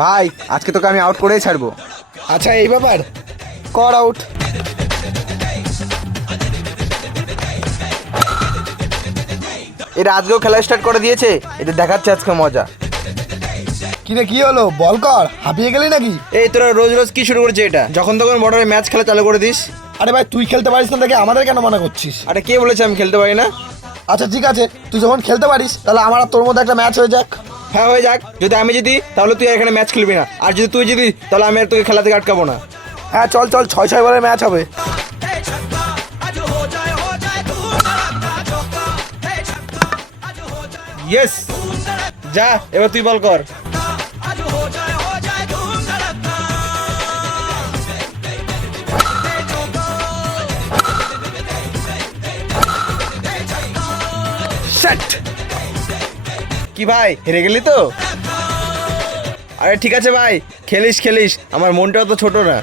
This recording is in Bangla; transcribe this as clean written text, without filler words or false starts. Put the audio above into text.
ভাই আজকে তোকে আমি আউট করেই ছাড়বো। আচ্ছা এই ব্যাপার, কর আউট। এরা আজকেও খেলা স্টার্ট করে দিয়েছে, এদের দেখাচ্ছে আজকে মজা। কিরে কি হলো, বল কর, হাঁপিয়ে গেলি নাকি? এই তোরা রোজ রোজ কি শুরু করেছে এটা? যখন তখন বর্ডারে ম্যাচ খেলা চালু করে দিস। আরে ভাই তুই খেলতে পারিস না দেখে আমাদের কেন মনে করছিস? আরে কে বলেছে আমি খেলতে পারি না? আচ্ছা ঠিক আছে, তুই যখন খেলতে পারিস তাহলে আমার আর তোর মধ্যে একটা ম্যাচ হয়ে যাক। হ্যাঁ হয়ে যাক। যদি আমি জিতি তাহলে তুই আর এখানে ম্যাচ খেলবি না, আর যদি তুই জিতি তাহলে আমি আর তোকে খেলা থেকে আটকাবো না। হ্যাঁ চল চল, 6-6 বলের ম্যাচ হবে। ইয়েস, যা এবার তুই বল কর। Shut! কি ভাই হেরে গেলি তো? আরে ঠিক আছে ভাই, খেলিস খেলিস, আমার মনটাও তো ছোট না।